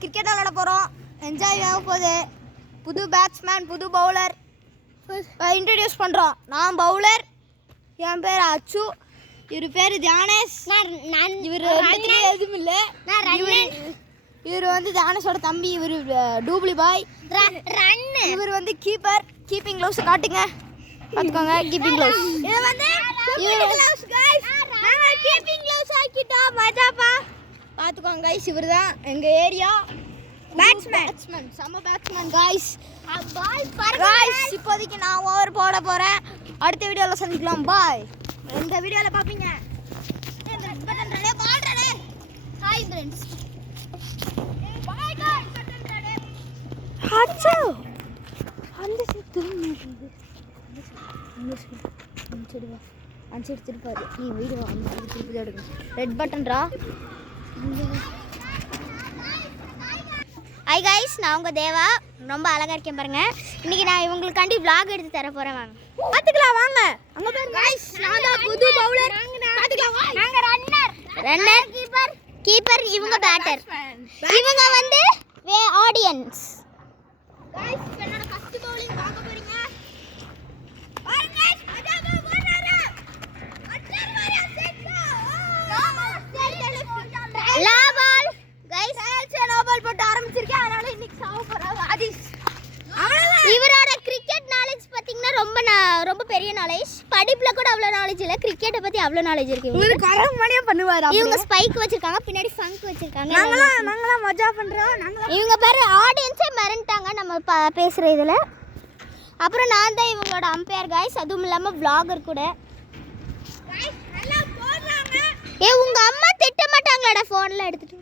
Cricket விளையாட போகிறோம். Enjoy ஆக போகுது. புது பேட்ஸ்மேன், புது பவுலர் இன்ட்ரடியூஸ் பண்ணுறோம். நான் பவுலர், என் பேர் அச்சு, இவர் பேர் தியானேஷ். இவர் எதுவும் இல்லை. இவர் வந்து தியானேஷோட தம்பி. இவர் டூப்ளி பாய். இவர் வந்து கீப்பர். கீப்பிங் க்ளவுஸ் காட்டுங்க, பார்த்துக்கோங்க. கீப்பிங் க்ளவுஸ் இது வந்து கீப்பிங் க்ளவுஸ் ஆக்கிட்டோம். மஜாப்பா பார்த்துக்கோங்க கைஸ். இவர் தான் எங்கள் ஏரியா பேட்ஸ்மேன். செம்ம பேட்ஸ்மேன் கைஸ். இப்போதைக்கு நான் ஓவர் போட போகிறேன். அடுத்த வீடியோவில் சந்திக்கலாம். பாய். இந்த வீடியோவில் பார்ப்பீங்க. Hi friends. அந்த சைடு திருப்பாரு. நீ வீடியோ அந்த திருப்பி தான் எடுக்கணும். ரெட் பட்டன்ரா. ஹாய் கைஸ், நான் உங்கள் தேவா. ரொம்ப அழகாக இருக்கேன் பாருங்க. இன்னைக்கு நான் இவங்களுக்காண்டி vlog எடுத்து தர போகிறேன். வாங்க பார்த்துக்கலாம். வாங்க அங்கே பாருங்க கைஸ். நான் தான் புது பவுலர். பார்த்துக்கலாம். நாங்கள் ரன்னர், கீப்பர். இவங்க பேட்டர். இவங்க வந்து ஆடியன்ஸ். கைஸ் என்னோட ஃபர்ஸ்ட் பவுலிங் பார்க்க போறீங்க. பாருங்க லா பால் கைஸ். நோ பால் போட்டு ஆரம்பிச்சிருக்கேன். அதனால இன்னைக்கு சாவ போறாரு ஆதிஷ். இவரோட கிரிக்கெட் நாலேஜ் பாத்தீங்கன்னா ரொம்ப பெரிய நாலேஜ். படிப்புல கூட அவ்வளவு நாலேஜ் இல்ல, கிரிக்கெட்டை பத்தி அவ்வளவு நாலேஜ் இருக்கு. இவரு கரமணியா பண்ணுவாரு. இவங்க ஸ்பைக் வச்சிருக்காங்க, பின்னாடி ஃபங்க் வச்சிருக்காங்க. நாங்களா மஜா பண்றோம். இவங்க பேரு ஆடியன்ஸே மறந்துட்டாங்க நம்ம பேசுற இதுல. அப்புறம் நான் தான் இவங்களோட அம்பையர் கைஸ். அதுவும் இல்லாம vlogger கூட. கைஸ் நல்லா போடுறாங்க. உங்க அம்மா திட்ட மாட்டாங்களாடா போன்ல எடுத்துட்டு.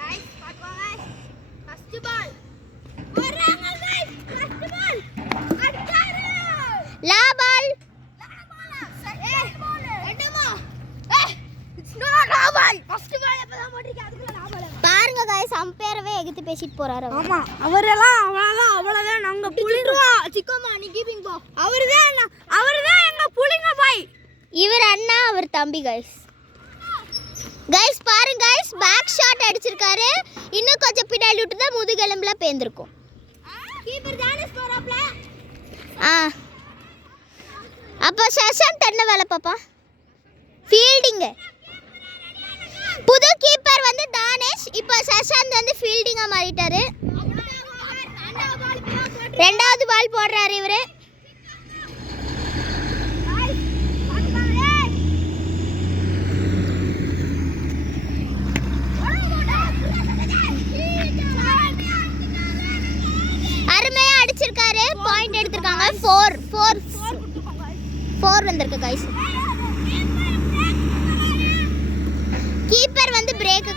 கைஸ் பாத்துவாங்க. ஃபர்ஸ்ட் பால் போறாங்க கைஸ். ஃபர்ஸ்ட் பால் அடிச்சாரு. லா பால். செகண்ட் பால் என்னமா? இட்ஸ் நாட் லா பால். ஃபர்ஸ்ட் பால் எப்பதான் போட்றீங்க? அதுக்குள்ள லா பால். பாருங்க கைஸ், அம்பையரவே எகித்து பேசிட்டு போறாரு. ஆமா, அவரெல்லாம் அவ்வளவுதான். நாங்க புளிங்கா சிக்கமா நீ கீப்பிங் போ. அவர்தான் எங்க புளிங்க பாய். இவர் அண்ணா, அவர் தம்பி கைஸ். கைஸ் பாருங்க கைஸ், பேக் ஷாட் அடிச்சிருக்காரு. இன்னும் கொஞ்சம் பின்னாடி விட்டு தான் முதுகெலும்புல பேந்திருக்கும். கீப்பர் ஜானஸ் போறாப்ல. அப்ப சஷாந்த் என்ன வேலை பாப்பா? ஃபீல்டிங். புது கீப்பர் வந்து தானேஷ். இப்போ சஷாந்த் வந்து ஃபீல்டிங்கா மாறிட்டாரு. ரெண்டாவது பால் போடுறாரு இவரு. அருமையா அடிச்சிருக்காரு. பாயிண்ட் எடுத்திருக்காங்க. 4 வந்திருக்கு கைஸ். கீப்பர் வந்து பிரேக்